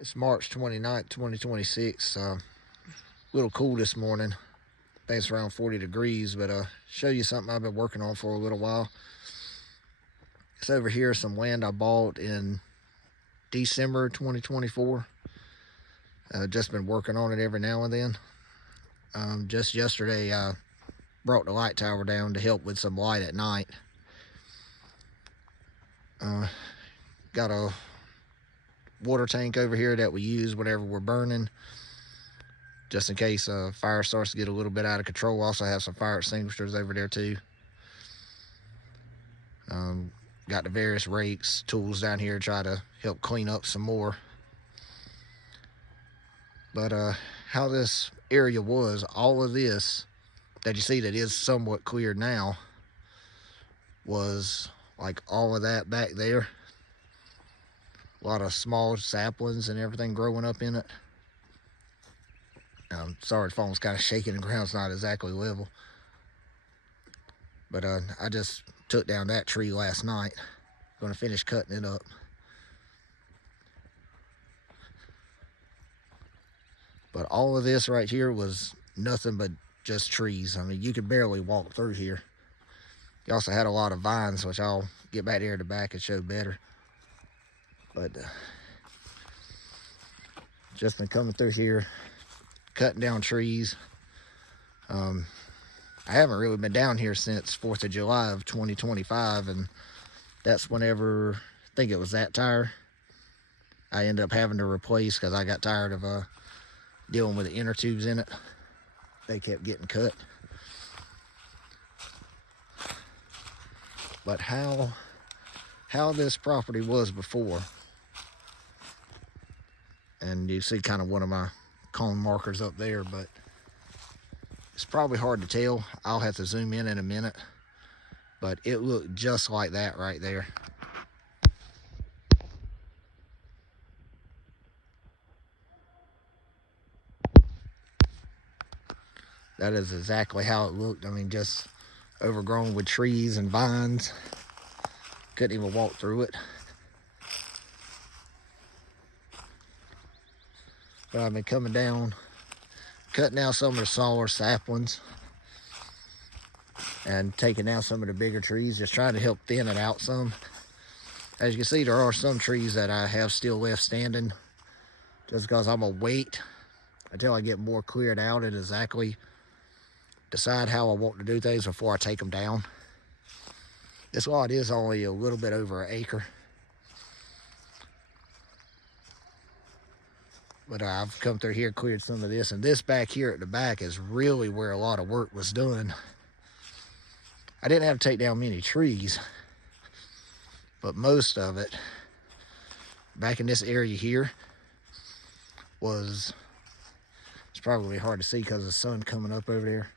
It's March 29th, 2026. A little cool this morning. I think it's around 40 degrees, but show you something I've been working on for a little while. It's over here, some land I bought in December 2024. Just been working on it every now and then. Just yesterday, I brought the light tower down to help with some light at night. Got a water tank over here that we use whenever we're burning, just in case fire starts to get a little bit out of control. Also have some fire extinguishers over there too. Got the various rakes, tools down here to try to help clean up some more. But how this area was, all of this that you see that is somewhat cleared now was like all of that back there. A lot of small saplings and everything growing up in it. Sorry, the phone's kind of shaking, the ground's not exactly level. But I just took down that tree last night. Gonna finish cutting it up. But all of this right here was nothing but just trees. I mean, you could barely walk through here. You also had a lot of vines, which I'll get back there at the back and show better. But just been coming through here, cutting down trees. I haven't really been down here since 4th of July of 2025, and that's whenever, I think it was that tire I ended up having to replace because I got tired of dealing with the inner tubes in it. They kept getting cut. But how this property was before, and you see kind of one of my cone markers up there, but it's probably hard to tell. I'll have to zoom in a minute, but it looked just like that right there. That is exactly how it looked. I mean, just overgrown with trees and vines. Couldn't even walk through it. But I've been coming down, cutting down some of the smaller saplings and taking down some of the bigger trees, just trying to help thin it out some. As you can see, there are some trees that I have still left standing, just because I'm gonna wait until I get more cleared out and exactly decide how I want to do things before I take them down. This lot is only a little bit over an acre. But I've come through here, cleared some of this, and this back here at the back is really where a lot of work was done. I didn't have to take down many trees, but most of it back in this area here was, it's probably hard to see because of the sun coming up over there.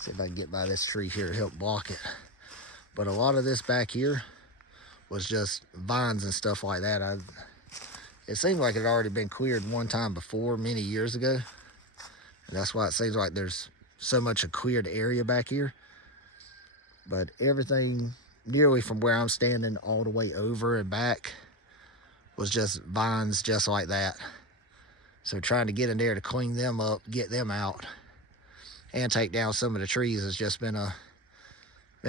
See if I can get by this tree here to help block it. But a lot of this back here was just vines and stuff like that. It seemed like it had already been cleared one time before, many years ago. And that's why it seems like there's so much a cleared area back here. But everything nearly from where I'm standing all the way over and back was just vines just like that. So trying to get in there to clean them up, get them out, and take down some of the trees has just been a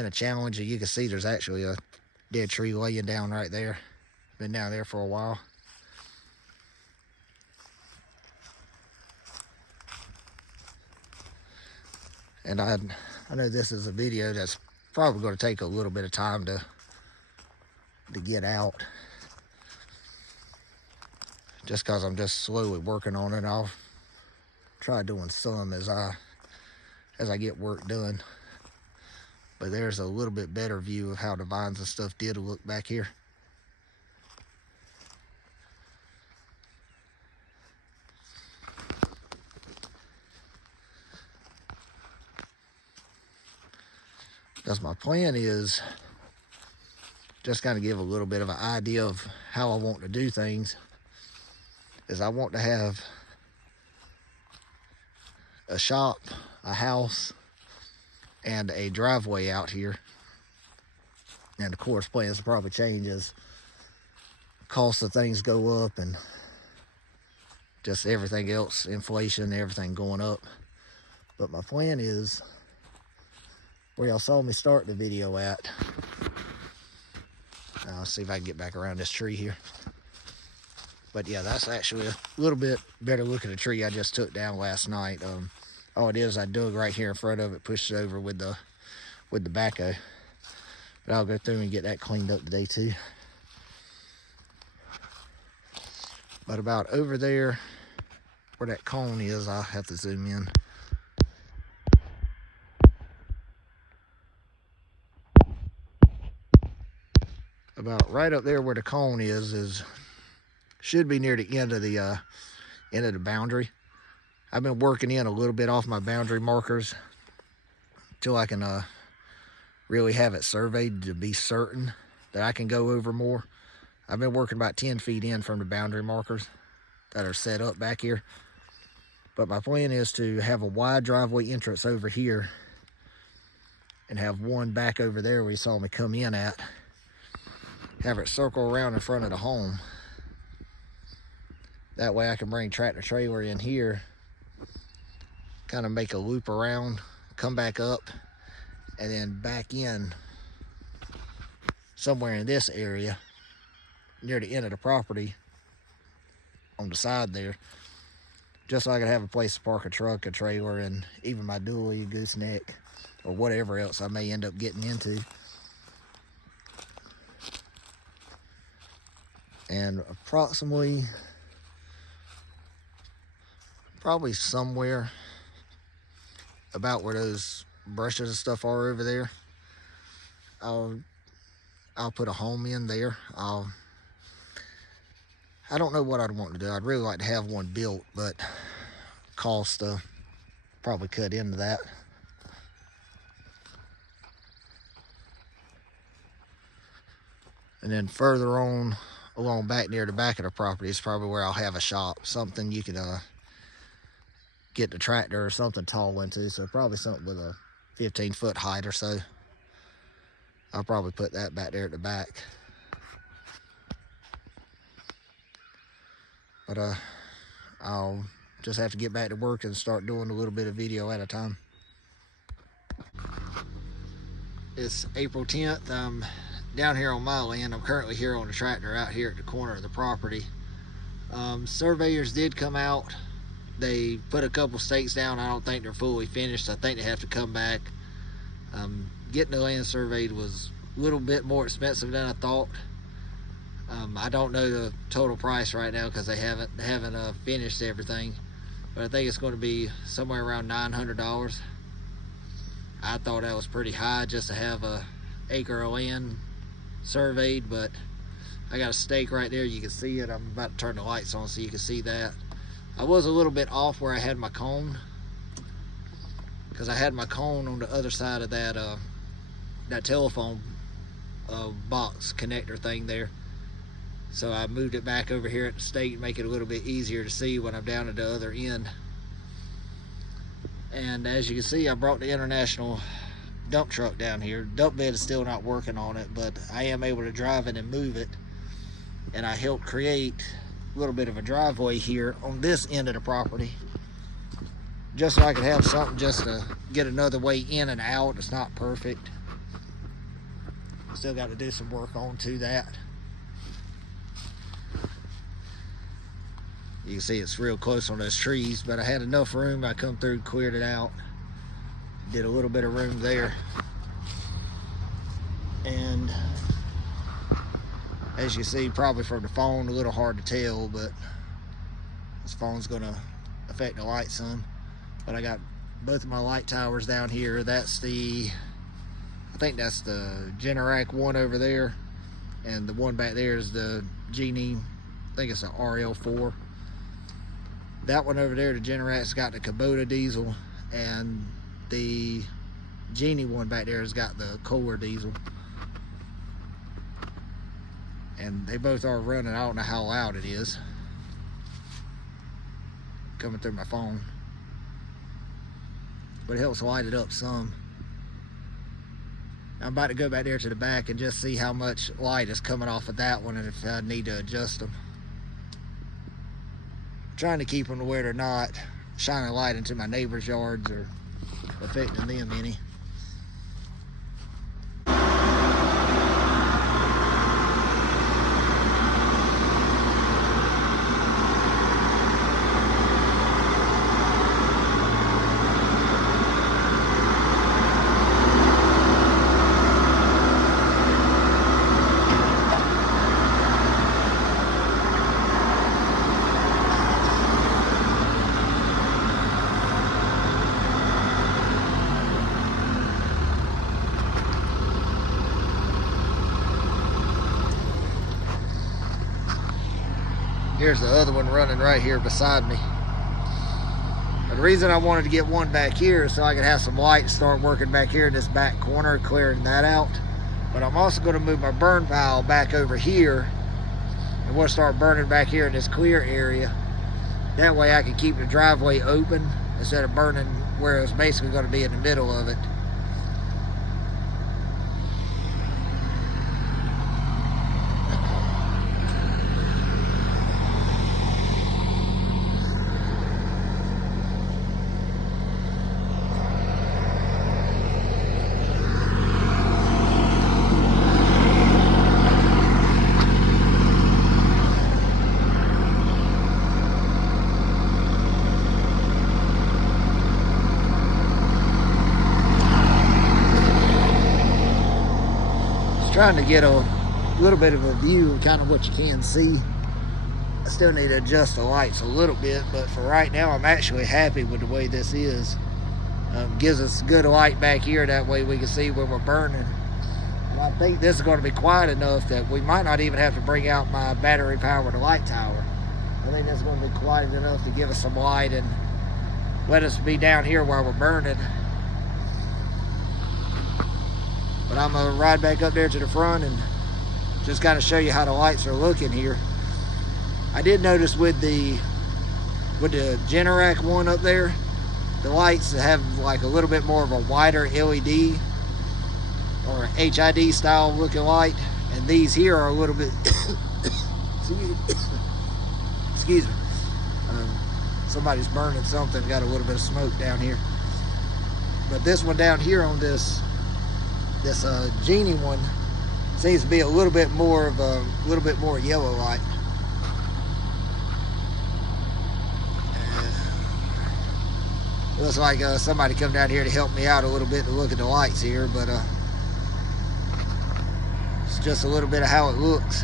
challenge. And you can see there's actually a dead tree laying down right there. Been down there for a while. And I know this is a video that's probably going to take a little bit of time to get out, just because I'm just slowly working on it. I'll try doing some as I get work done. But there's a little bit better view of how the vines and stuff did look back here. Because my plan is just kind of give a little bit of an idea of how I want to do things. Is I want to have a shop, a house, and a driveway out here. And of course, plans will probably change as costs of things go up and just everything else, inflation, everything going up. But my plan is where y'all saw me start the video at. I'll see if I can get back around this tree here. But yeah, that's actually a little bit better look at the tree I just took down last night. All it is, I dug right here in front of it, pushed it over with the backhoe. But I'll go through and get that cleaned up today too. But about over there where that cone is, I'll have to zoom in. About right up there where the cone is should be near the end of the boundary. I've been working in a little bit off my boundary markers till I can really have it surveyed to be certain that I can go over more. I've been working about 10 feet in from the boundary markers that are set up back here. But my plan is to have a wide driveway entrance over here and have one back over there where you saw me come in at. Have it circle around in front of the home. That way I can bring tractor trailer in here, kind of make a loop around, come back up, and then back in somewhere in this area near the end of the property on the side there, just so I could have a place to park a truck, a trailer, and even my dually, gooseneck, or whatever else I may end up getting into. And approximately, probably somewhere about where those brushes and stuff are over there, I'll put a home in there. I don't know what I'd want to do. I'd really like to have one built, but cost probably cut into that. And then further on along back near the back of the property is probably where I'll have a shop, something you can get the tractor or something tall into. So probably something with a 15-foot height or so. I'll probably put that back there at the back. But I'll just have to get back to work and start doing a little bit of video at a time. It's April 10th. I'm down here on my land. I'm currently here on the tractor out here at the corner of the property. Surveyors did come out. They put a couple stakes down. I don't think they're fully finished. I think they have to come back. Getting the land surveyed was a little bit more expensive than I thought. I don't know the total price right now because they haven't finished everything, but I think it's going to be somewhere around $900. I thought that was pretty high just to have a acre of land surveyed, but I got a stake right there. You can see it. I'm about to turn the lights on so you can see that. I was a little bit off where I had my cone, because I had my cone on the other side of that telephone box connector thing there. So I moved it back over here at the stake to make it a little bit easier to see when I'm down at the other end. And as you can see, I brought the international dump truck down here. Dump bed is still not working on it, but I am able to drive it and move it. And I helped create a little bit of a driveway here on this end of the property, just so I could have something just to get another way in and out. It's not perfect. Still got to do some work on to that. You can see it's real close on those trees, but I had enough room. I come through, cleared it out, did a little bit of room there. And as you see, probably from the phone, a little hard to tell, but this phone's gonna affect the light some. But I got both of my light towers down here. That's I think that's the Generac one over there, and the one back there is the Genie, I think it's an RL4. That one over there, the Generac's got the Kubota diesel, and the Genie one back there has got the Kohler diesel. And they both are running. I don't know how loud it is coming through my phone, but it helps light it up some. I'm about to go back there to the back and just see how much light is coming off of that one and if I need to adjust them. I'm trying to keep them to where they're not shining light into my neighbor's yards or affecting them any. Here's the other one running right here beside me. The reason I wanted to get one back here is so I could have some light and start working back here in this back corner, clearing that out. But I'm also going to move my burn valve back over here, and we'll start burning back here in this clear area. That way I can keep the driveway open instead of burning where it's basically going to be in the middle of it. Trying to get a little bit of a view of kind of what you can see. I still need to adjust the lights a little bit, but for right now I'm actually happy with the way this is. Gives us good light back here, that way we can see when we're burning. And I think this is going to be quiet enough that we might not even have to bring out my battery powered light tower. I think this is going to be quiet enough to give us some light and let us be down here while we're burning. But I'm gonna ride back up there to the front and just kind of show you how the lights are looking here. I did notice with the Generac one up there, the lights have like a little bit more of a wider LED or HID style looking light, and these here are a little bit excuse me, somebody's burning something, got a little bit of smoke down here. But this one down here on this Genie one seems to be a little bit more of a yellow light. Looks like somebody come down here to help me out a little bit to look at the lights here, but it's just a little bit of how it looks.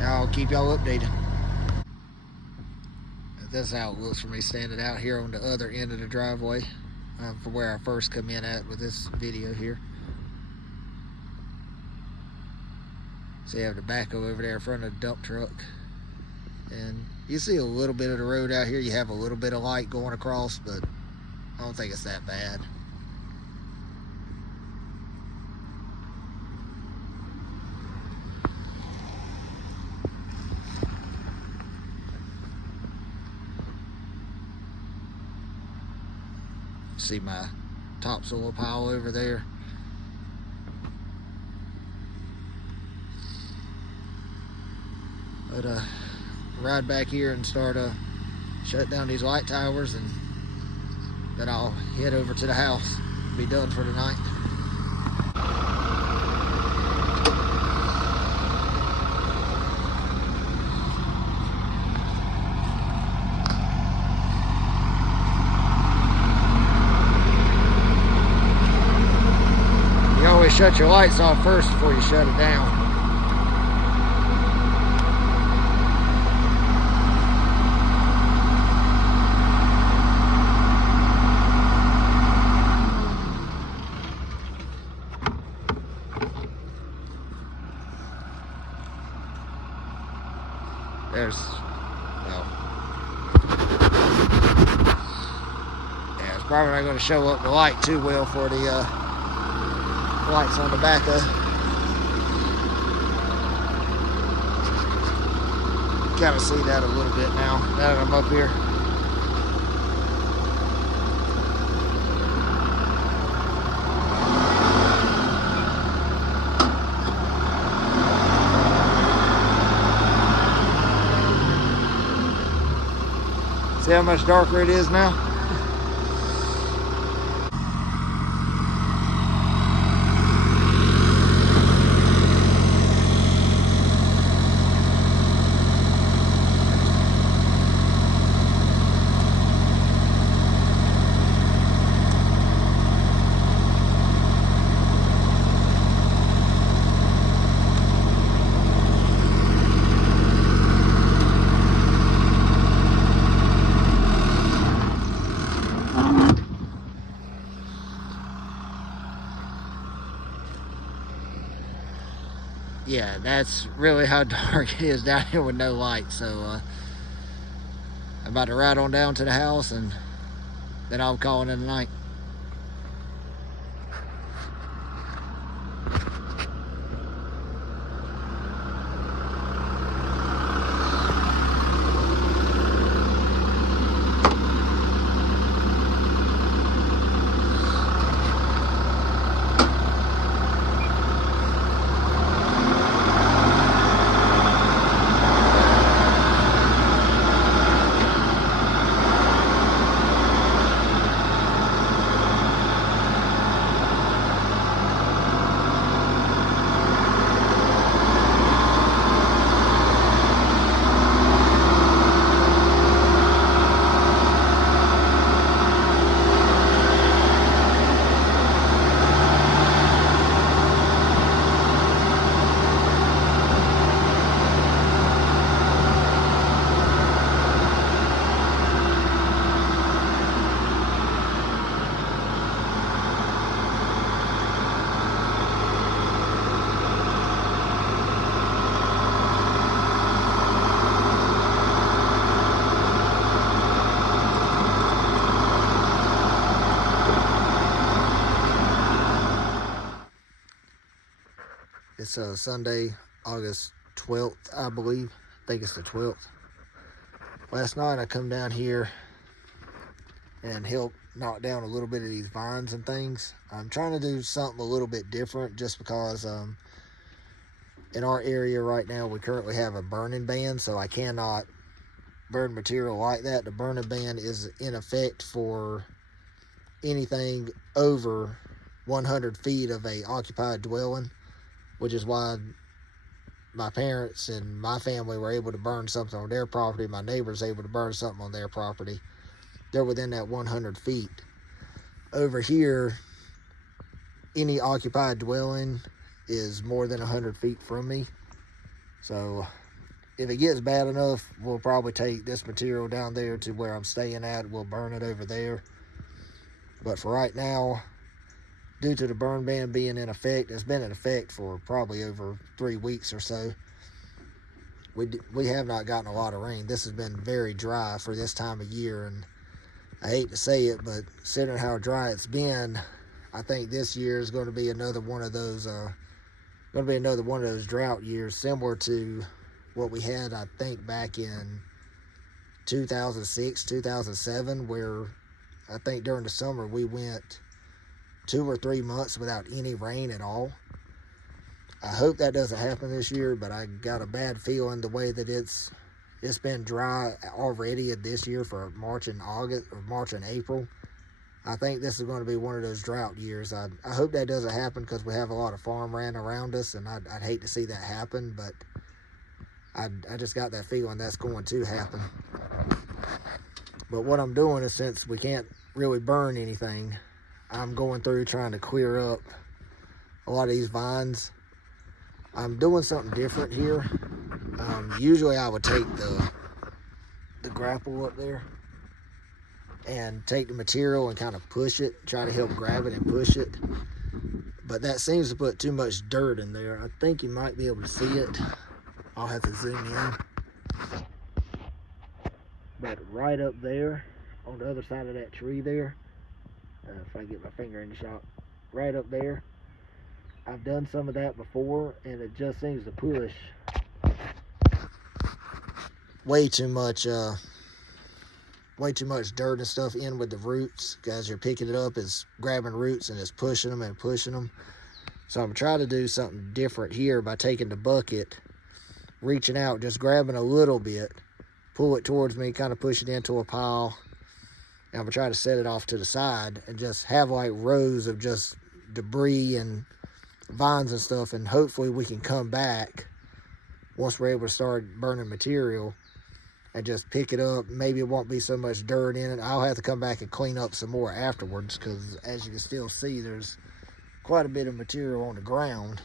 I'll keep y'all updated. This is how it looks for me standing out here on the other end of the driveway. For where I first come in at with this video here. So you have the backhoe over there in front of the dump truck. And you see a little bit of the road out here. You have a little bit of light going across, but I don't think it's that bad. See my topsoil pile over there. But ride back here and start shut down these light towers, and then I'll head over to the house, be done for the night. Shut your lights off first before you shut it down. There's, well, yeah, it's probably not going to show up the light too well for the lights on the back of. Kind of see that a little bit now that I'm up here. See how much darker it is now? Yeah, that's really how dark it is down here with no light. So I'm about to ride on down to the house, and then I'll call it in the night. It's Sunday, August 12th, I believe. I think it's the 12th. Last night I come down here and help knock down a little bit of these vines and things. I'm trying to do something a little bit different just because in our area right now we currently have a burning ban, so I cannot burn material like that. The burning ban is in effect for anything over 100 feet of a occupied dwelling, which is why my parents and my family were able to burn something on their property. My neighbors able to burn something on their property. They're within that 100 feet. Over here, any occupied dwelling is more than 100 feet from me. So if it gets bad enough, we'll probably take this material down there to where I'm staying at. We'll burn it over there. But for right now, due to the burn ban being in effect, it's been in effect for probably over 3 weeks or so. We have not gotten a lot of rain. This has been very dry for this time of year, and I hate to say it, but considering how dry it's been, I think this year is going to be another one of those drought years, similar to what we had, I think, back in 2006, 2007, where I think during the summer we went 2 or 3 months without any rain at all. I hope that doesn't happen this year, but I got a bad feeling the way that it's been dry already this year for March and April. I think this is going to be one of those drought years. I hope that doesn't happen because we have a lot of farmland around us, and I'd hate to see that happen, but I just got that feeling that's going to happen. But what I'm doing is, since we can't really burn anything, I'm going through trying to clear up a lot of these vines. I'm doing something different here. Usually I would take the grapple up there and take the material and kind of push it, try to help grab it and push it. But that seems to put too much dirt in there. I think you might be able to see it. I'll have to zoom in. But right up there, on the other side of that tree there, if I get my finger in the shot, right up there, I've done some of that before, and it just seems to push way too much dirt and stuff in with the roots. Guys, you're picking it up, it's grabbing roots and it's pushing them and pushing them. So I'm trying to do something different here by taking the bucket, reaching out, just grabbing a little bit, pull it towards me, kind of push it into a pile. And I'm gonna try to set it off to the side and just have like rows of just debris and vines and stuff, and hopefully we can come back once we're able to start burning material and just pick it up. Maybe it won't be so much dirt in it. I'll have to come back and clean up some more afterwards, because as you can still see, there's quite a bit of material on the ground,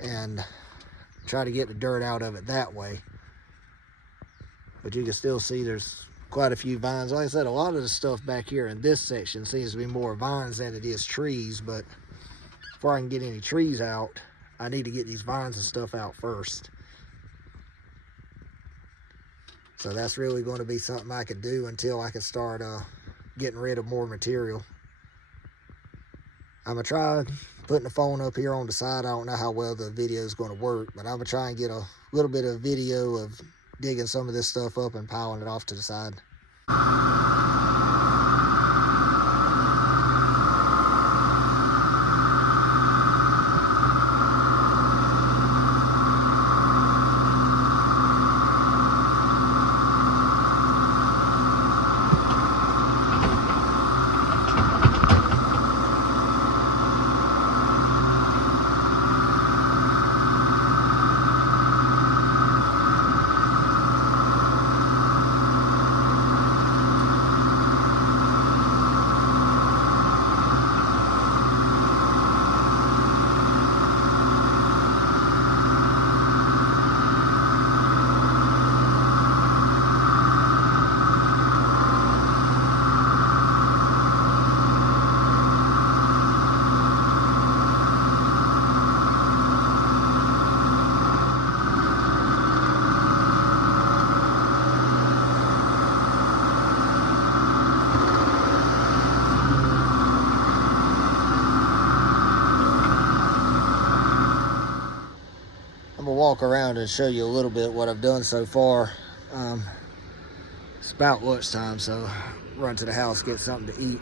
and try to get the dirt out of it that way. But you can still see there's quite a few vines. Like I said, a lot of the stuff back here in this section seems to be more vines than it is trees, but before I can get any trees out, I need to get these vines and stuff out first. So that's really going to be something I can do until I can start getting rid of more material. I'm going to try putting the phone up here on the side. I don't know how well the video is going to work, but I'm going to try and get a little bit of video of digging some of this stuff up and piling it off to the side. I'm gonna walk around and show you a little bit what I've done so far. It's about lunchtime, so run to the house, get something to eat.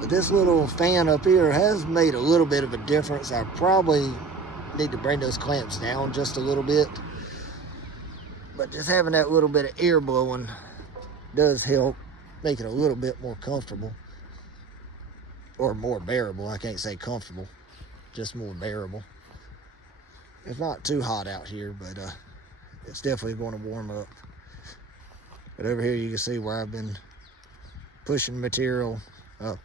But this little fan up here has made a little bit of a difference. I probably need to bring those clamps down just a little bit. But just having that little bit of air blowing does help make it a little bit more comfortable. Or more bearable. I can't say comfortable, just more bearable. It's not too hot out here, but it's definitely going to warm up. But over here you can see where I've been pushing material,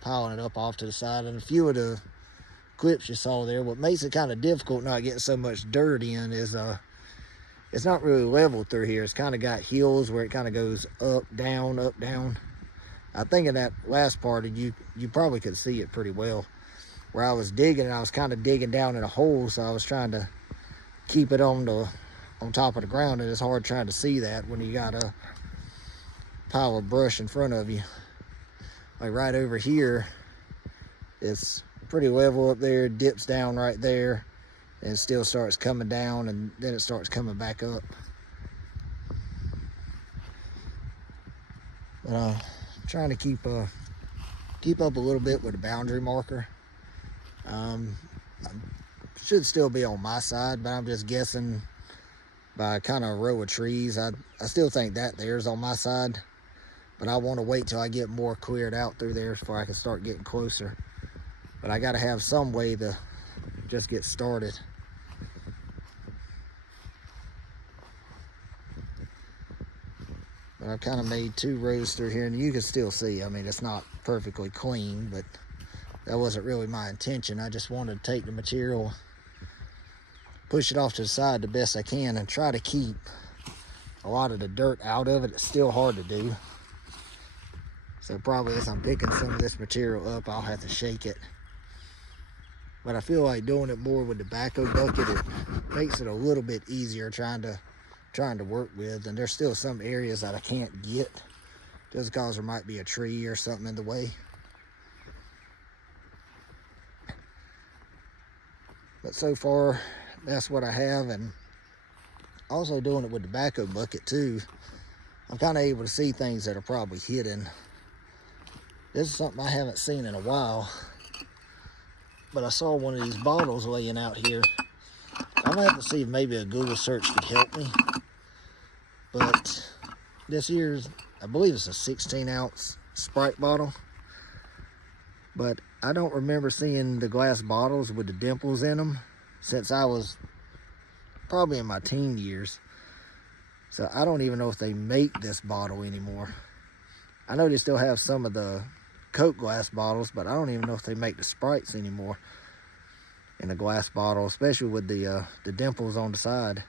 piling it up off to the side. And a few of the clips you saw there, what makes it kind of difficult not getting so much dirt in is it's not really level through here. It's kind of got hills where it kind of goes up, down, up, down. I think in that last part, you probably could see it pretty well. Where I was digging, I was kind of digging down in a hole, so I was trying to keep it on top of the ground, and it's hard trying to see that when you got a pile of brush in front of you. Like right over here, it's pretty level up there, dips down right there, and still starts coming down, and then it starts coming back up. But I'm trying to keep up a little bit with the boundary marker. Should still be on my side, but I'm just guessing by kind of a row of trees. I still think that there's on my side, but I want to wait till I get more cleared out through there before I can start getting closer. But I got to have some way to just get started. But I've kind of made 2 rows through here, and you can still see, I mean, it's not perfectly clean, but that wasn't really my intention. I just wanted to take the material, push it off to the side the best I can, and try to keep a lot of the dirt out of it. It's still hard to do. So probably as I'm picking some of this material up, I'll have to shake it. But I feel like doing it more with the backhoe bucket, it makes it a little bit easier trying to work with. And there's still some areas that I can't get just because there might be a tree or something in the way. But so far, that's what I have. And also doing it with the backhoe bucket too, I'm kind of able to see things that are probably hidden. This is something I haven't seen in a while, but I saw one of these bottles laying out here. I'm gonna have to see if maybe a Google search could help me. but this year's, I believe it's a 16-ounce Sprite bottle. But I don't remember seeing the glass bottles with the dimples in them since I was probably in my teen years. So I don't even know if they make this bottle anymore. I know they still have some of the Coke glass bottles, but I don't even know if they make the Sprites anymore in a glass bottle, especially with the dimples on the side.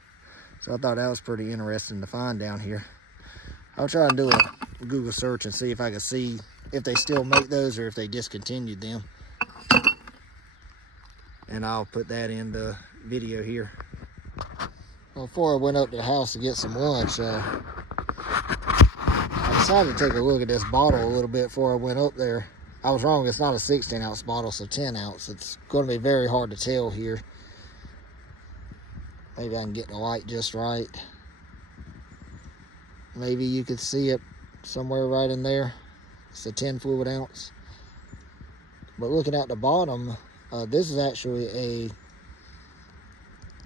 So I thought that was pretty interesting to find down here. I'll try and do a Google search and see if I can see if they still make those or if they discontinued them. And I'll put that in the video here. Well, before I went up to the house to get some lunch, I decided to take a look at this bottle a little bit before I went up there. I was wrong, it's not a 16-ounce bottle, it's a 10-ounce. It's going to be very hard to tell here. Maybe I can get the light just right. Maybe you could see it somewhere right in there. It's a 10 fluid ounce. But looking at the bottom, this is actually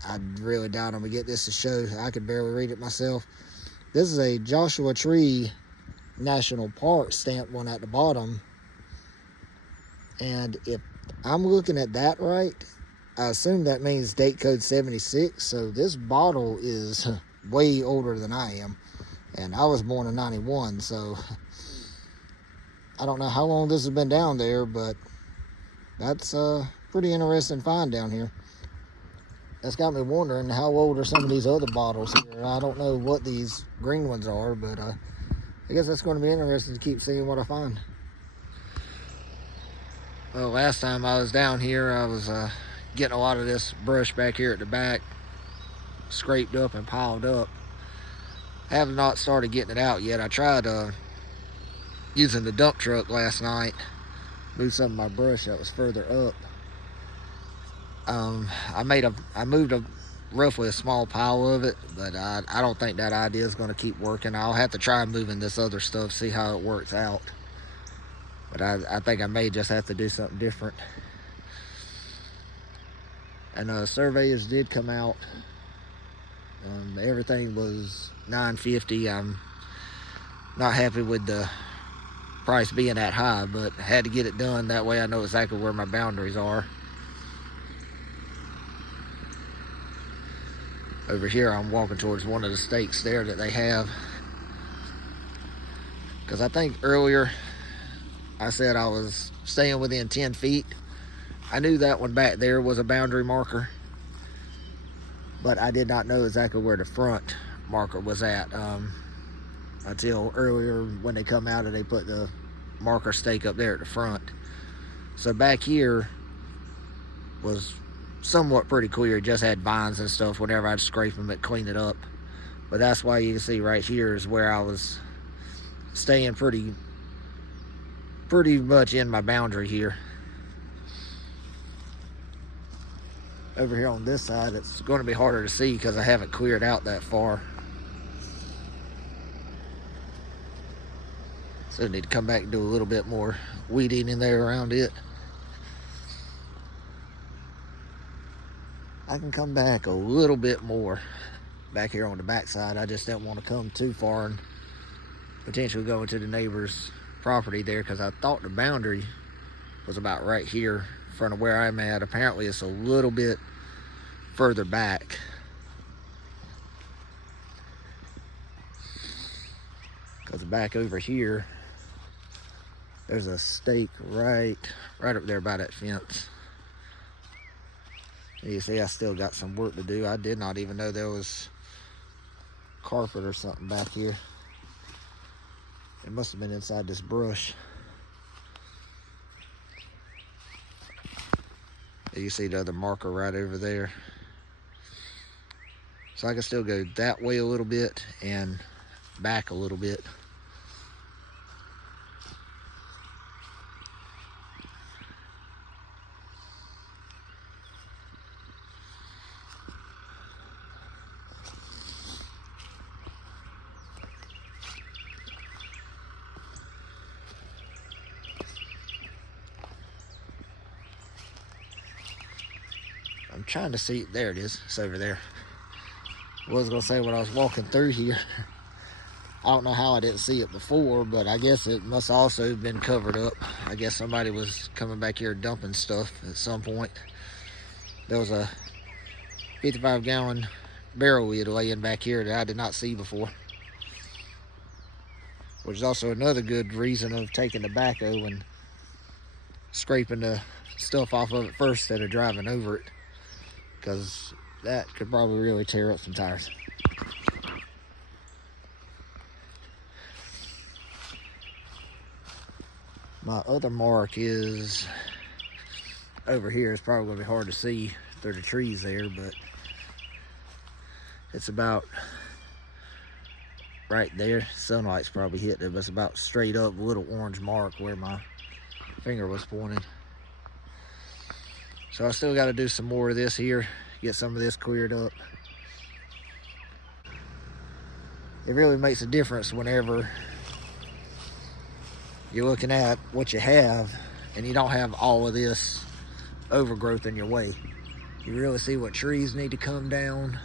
I really doubt I'm gonna get this to show. I could barely read it myself. This is a Joshua Tree National Park stamped one at the bottom. And if I'm looking at that right, I assume that means date code 76. So this bottle is way older than I am. And I was born in 91, so I don't know how long this has been down there, but that's a pretty interesting find down here. That's got me wondering how old are some of these other bottles here. I don't know what these green ones are, but I guess that's going to be interesting to keep seeing what I find. Well, last time I was down here, I was getting a lot of this brush back here at the back scraped up and piled up. I have not started getting it out yet. I tried using the dump truck last night, move some of my brush that was further up. I moved roughly a small pile of it, but I don't think that idea is going to keep working. I'll have to try moving this other stuff, see how it works out. But I think I may just have to do something different. And surveys did come out. Everything was $9.50. I'm not happy with the price being that high, but I had to get it done. That way I know exactly where my boundaries are. Over here I'm walking towards one of the stakes there that they have, because I think earlier I said I was staying within 10 feet. I knew that one back there was a boundary marker, but I did not know exactly where the front marker was at until earlier when they come out and they put the marker stake up there at the front. So back here was somewhat pretty clear. It just had vines and stuff. Whenever I'd scrape them, it'd clean it up. But that's why you can see right here is where I was staying pretty much in my boundary here. Over here on this side, it's going to be harder to see because I haven't cleared out that far. So I need to come back and do a little bit more weeding in there around it. I can come back a little bit more back here on the back side. I just don't want to come too far and potentially go into the neighbor's property there, because I thought the boundary was about right here in front of where I'm at. Apparently it's a little bit further back. Because back over here, there's a stake right up there by that fence. You see, I still got some work to do. I did not even know there was carpet or something back here. It must have been inside this brush. You see the other marker right over there. So I can still go that way a little bit and back a little bit. I'm trying to see, there it is, it's over there. I was gonna say when I was walking through here, I don't know how I didn't see it before, but I guess it must also have been covered up. I guess somebody was coming back here dumping stuff at some point. There was a 55-gallon barrel lid laying back here that I did not see before, which is also another good reason of taking the backhoe and scraping the stuff off of it first instead of driving over it, because that could probably really tear up some tires. My other mark is over here. It's probably going to be hard to see through the trees there, but it's about right there. Sunlight's probably hitting it, but it's about straight up, a little orange mark where my finger was pointing. So I still got to do some more of this here, get some of this cleared up. It really makes a difference whenever you're looking at what you have and you don't have all of this overgrowth in your way. You really see what trees need to come down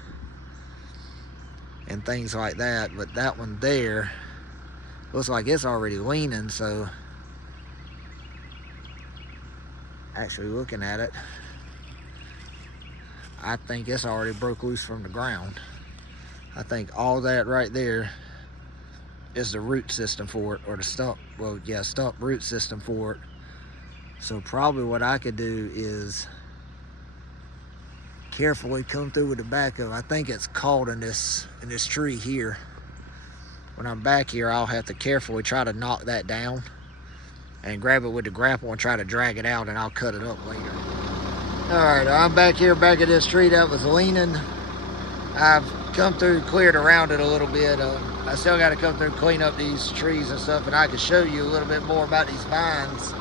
and things like that. But that one there looks like it's already leaning, so actually looking at it, I think it's already broke loose from the ground. I think all that right there is the root system for it, or the stump, well, yeah, stump root system for it. So probably what I could do is carefully come through with the backhoe. I think it's caught in this tree here. When I'm back here, I'll have to carefully try to knock that down and grab it with the grapple and try to drag it out, and I'll cut it up later. All right, I'm back here, back at this tree that was leaning. I've come through, cleared around it a little bit. I still got to come through, clean up these trees and stuff, and I can show you a little bit more about these vines,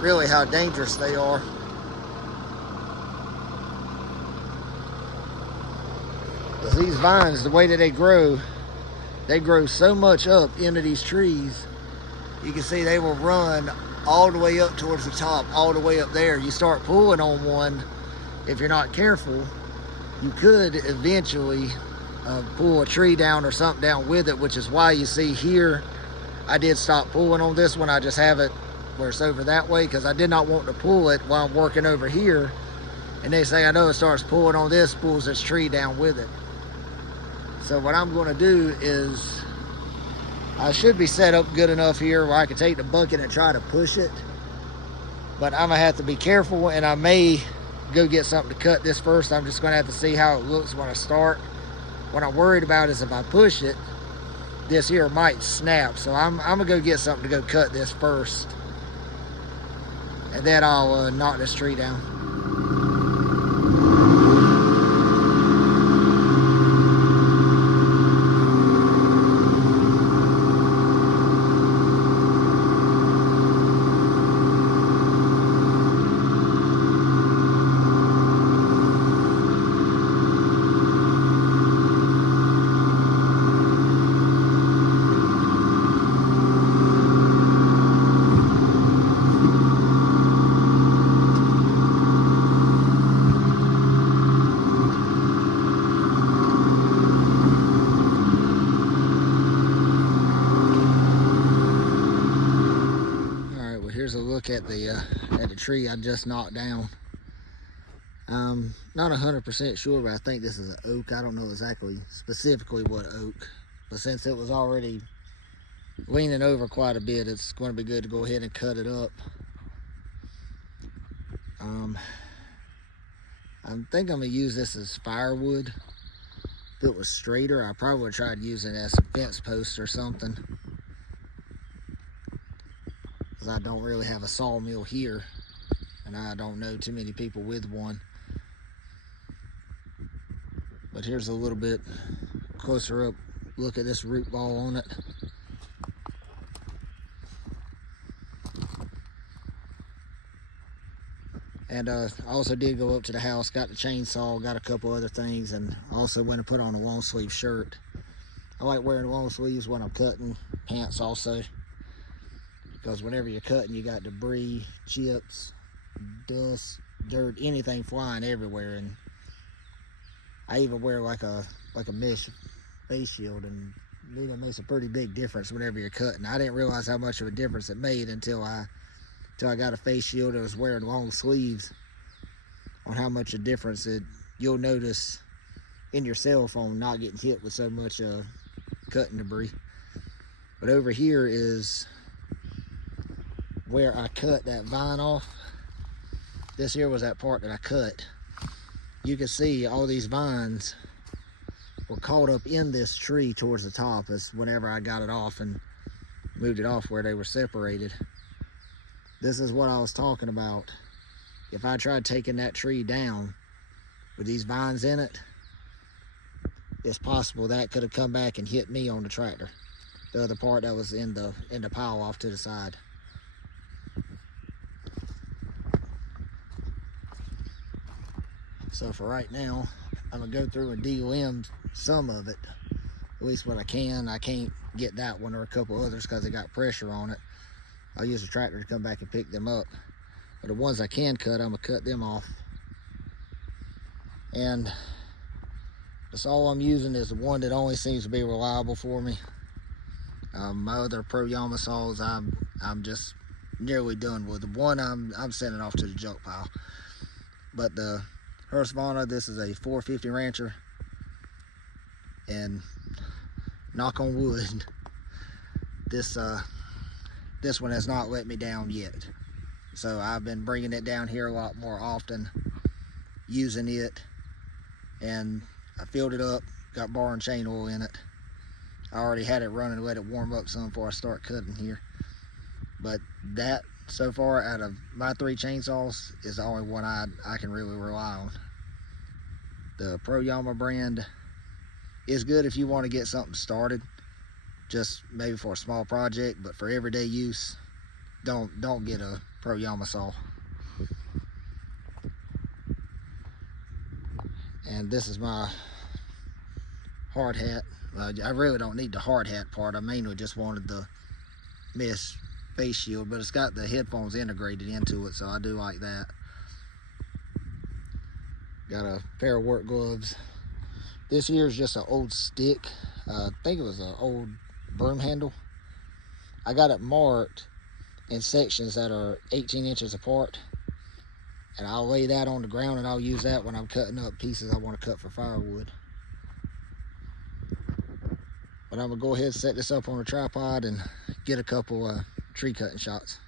really how dangerous they are. Because these vines, the way that they grow so much up into these trees. You can see they will run all the way up towards the top, all the way up there. You start pulling on one, if you're not careful, you could eventually pull a tree down or something down with it, which is why you see here, I did stop pulling on this one. I just have it where it's over that way, because I did not want to pull it while I'm working over here. And they say, I know it starts pulling on this, pulls this tree down with it. So what I'm going to do is, I should be set up good enough here where I can take the bucket and try to push it. But I'm going to have to be careful, and I may go get something to cut this first. I'm just going to have to see how it looks when I start. What I'm worried about is if I push it, this here might snap. So I'm going to go get something to go cut this first. And then I'll knock this tree down. Here's a look at the tree I just knocked down. I'm not 100% sure, but I think this is an oak. I don't know exactly specifically what oak, but since it was already leaning over quite a bit, it's going to be good to go ahead and cut it up. I think I'm going to use this as firewood. If it was straighter, I probably would have tried using it as a fence post or something, because I don't really have a sawmill here, and I don't know too many people with one. But here's a little bit closer up look at this root ball on it. And I also did go up to the house, got the chainsaw, got a couple other things, and also went and put on a long sleeve shirt. I like wearing long sleeves when I'm cutting, pants also, because whenever you're cutting, you got debris, chips, dust, dirt, anything flying everywhere. And I even wear like a mesh face shield, and It makes a pretty big difference whenever you're cutting. I didn't realize how much of a difference it made until I got a face shield and was wearing long sleeves, on how much a difference you'll notice in your cell phone not getting hit with so much cutting debris. But over here is where I cut that vine off. This here was that part that I cut. You can see all these vines were caught up in this tree towards the top as whenever I got it off and moved it off where they were separated. This is what I was talking about. If I tried taking that tree down with these vines in it, it's possible that could have come back and hit me on the tractor. The other part that was in the pile off to the side. So for right now, I'm gonna go through and DOM some of it, at least what I can. I can't get that one or a couple others because it got pressure on it. I'll use the tractor to come back and pick them up. But the ones I can cut, I'm gonna cut them off. And that's all I'm using is the one that only seems to be reliable for me. My other Pro Yama saws, I'm just nearly done with. The one I'm sending off to the junk pile. But the Husqvarna, this is a 450 Rancher, and knock on wood, this one has not let me down yet. So I've been bringing it down here a lot more often, using it, and I filled it up, got bar and chain oil in it. I already had it running, let it warm up some before I start cutting here. But that, so far, out of my 3 chainsaws, is the only one I can really rely on. The Pro Yama brand is good if you want to get something started, just maybe for a small project, but for everyday use, don't get a Pro Yama saw. And this is my hard hat. I really don't need the hard hat part. I mainly just wanted the mesh face shield, but it's got the headphones integrated into it, so I do like that. Got a pair of work gloves. This here is just an old stick. I think it was an old broom handle. I got it marked in sections that are 18 inches apart, and I'll lay that on the ground and I'll use that when I'm cutting up pieces I want to cut for firewood. But I'm gonna go ahead and set this up on a tripod and get a couple tree cutting shots.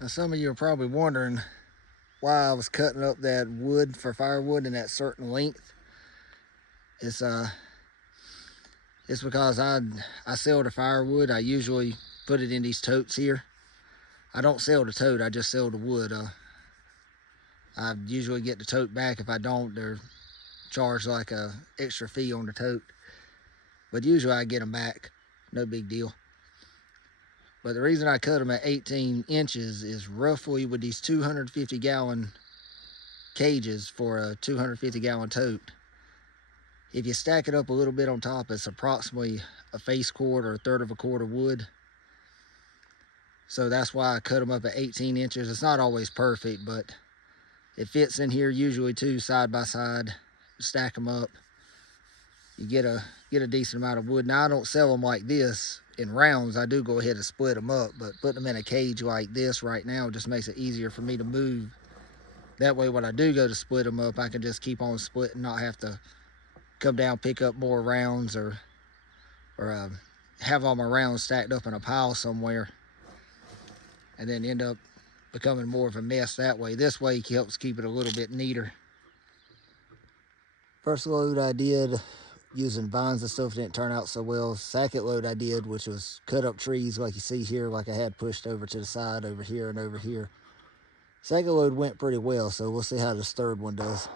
Now, some of you are probably wondering why I was cutting up that wood for firewood in that certain length. It's because I sell the firewood. I usually put it in these totes here. I don't sell the tote, I just sell the wood. I usually get the tote back. If I don't, they're charged like a extra fee on the tote. But usually I get them back, no big deal. But the reason I cut them at 18 inches is roughly with these 250-gallon cages for a 250-gallon tote. If you stack it up a little bit on top, it's approximately a face cord or a third of a cord of wood. So that's why I cut them up at 18 inches. It's not always perfect, but it fits in here usually too, side by side. Stack them up, you get a decent amount of wood. Now, I don't sell them like this in rounds. I do go ahead and split them up, but putting them in a cage like this right now just makes it easier for me to move. That way, when I do go to split them up, I can just keep on splitting, not have to come down, pick up more rounds, or have all my rounds stacked up in a pile somewhere, and then end up becoming more of a mess that way. This way, it helps keep it a little bit neater. First load I did using vines and stuff didn't turn out so well. Second load I did, which was cut up trees like you see here, like I had pushed over to the side over here and over here. Second load went pretty well, so we'll see how this third one does.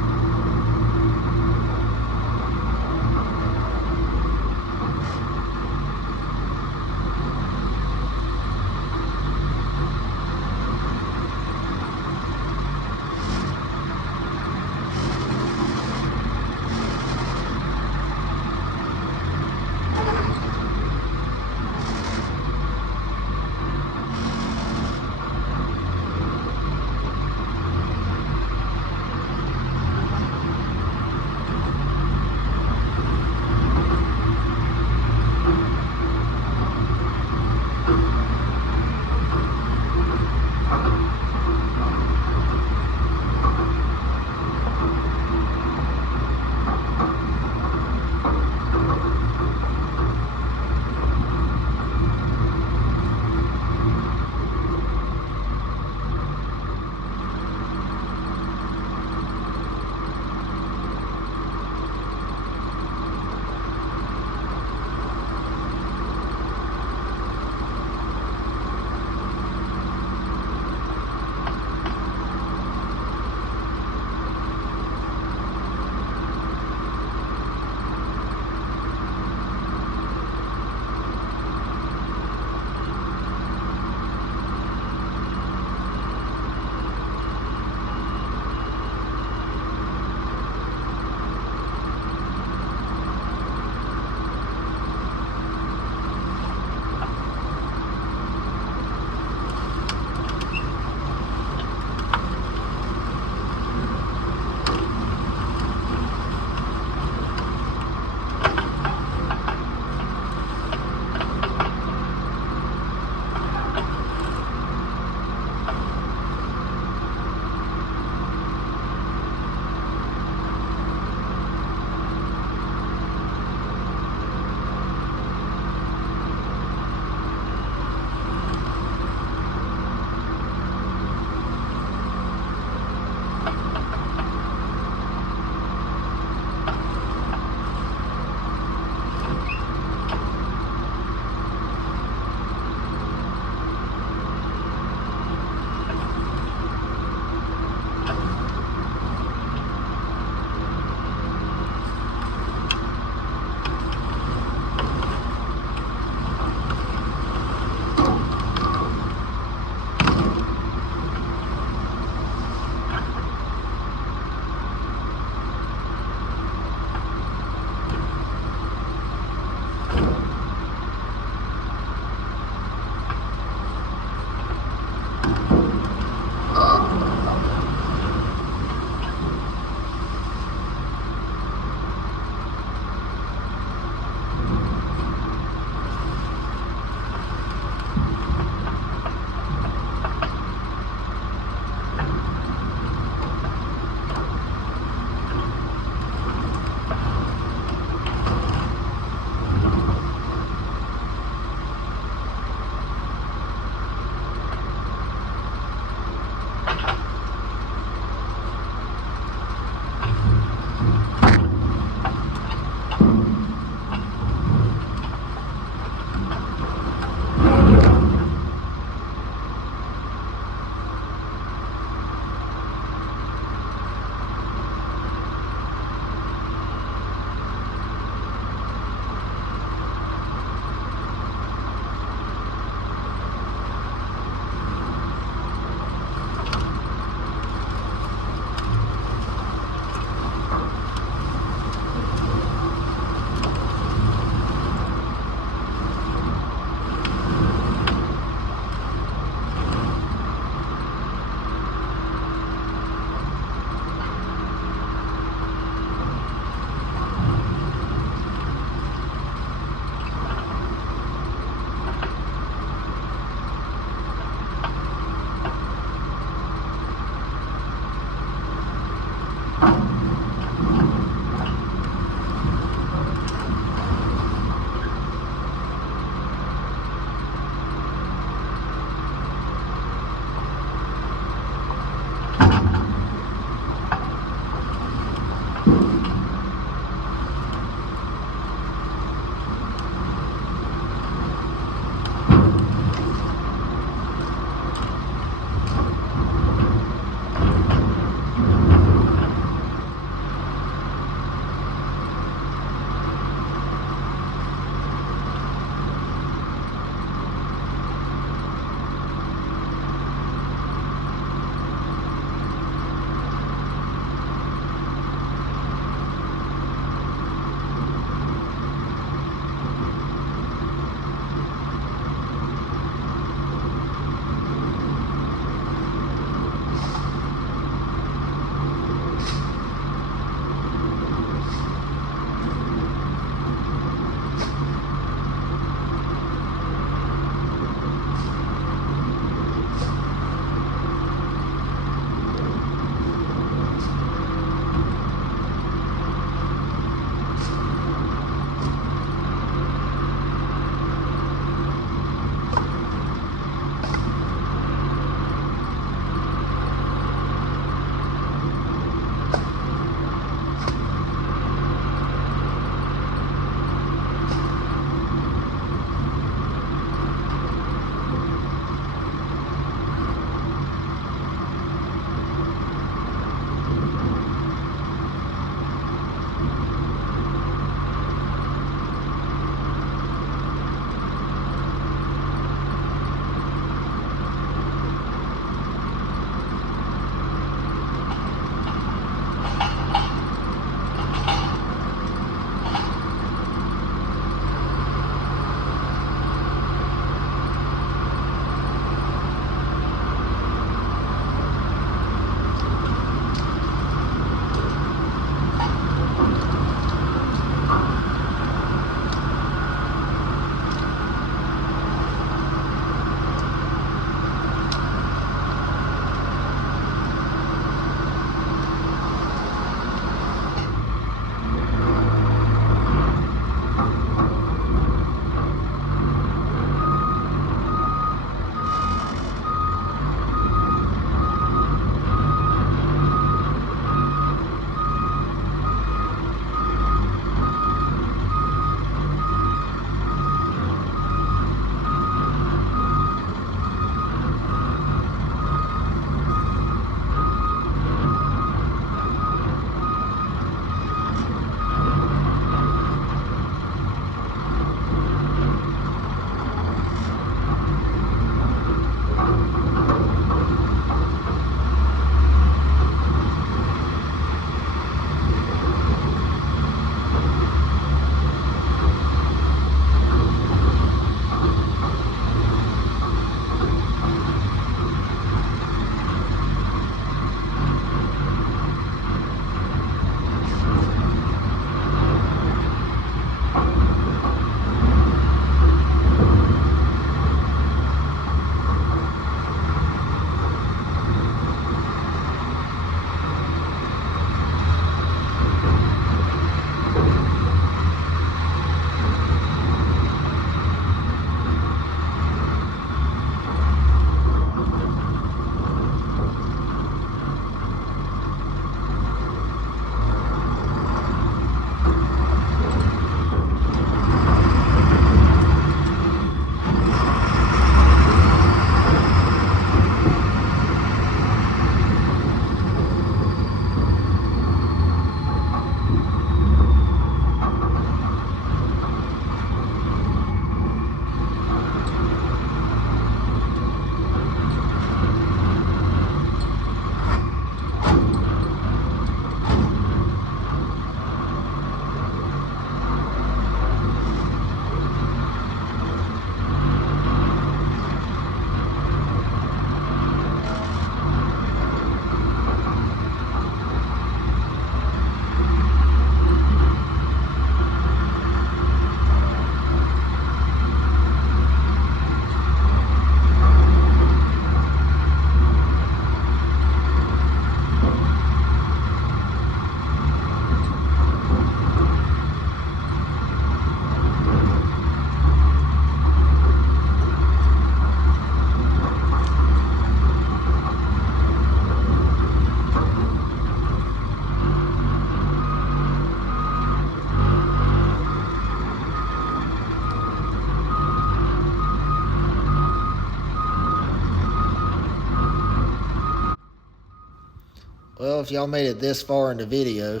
Well, if y'all made it this far in the video,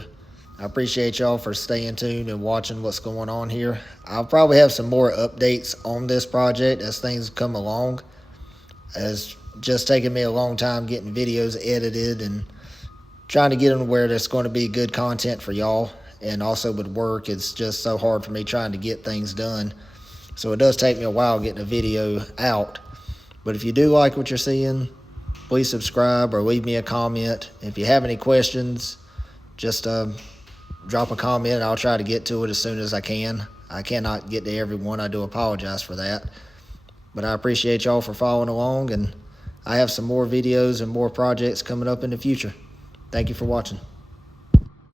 I appreciate y'all for staying tuned and watching what's going on here. I'll probably have some more updates on this project as things come along. It's just taking me a long time getting videos edited and trying to get them where there's going to be good content for y'all. And also with work, it's just so hard for me trying to get things done. So it does take me a while getting a video out. But if you do like what you're seeing, please subscribe or leave me a comment. If you have any questions, just drop a comment and I'll try to get to it as soon as I can. I cannot get to everyone. I do apologize for that. But I appreciate y'all for following along, and I have some more videos and more projects coming up in the future. Thank you for watching.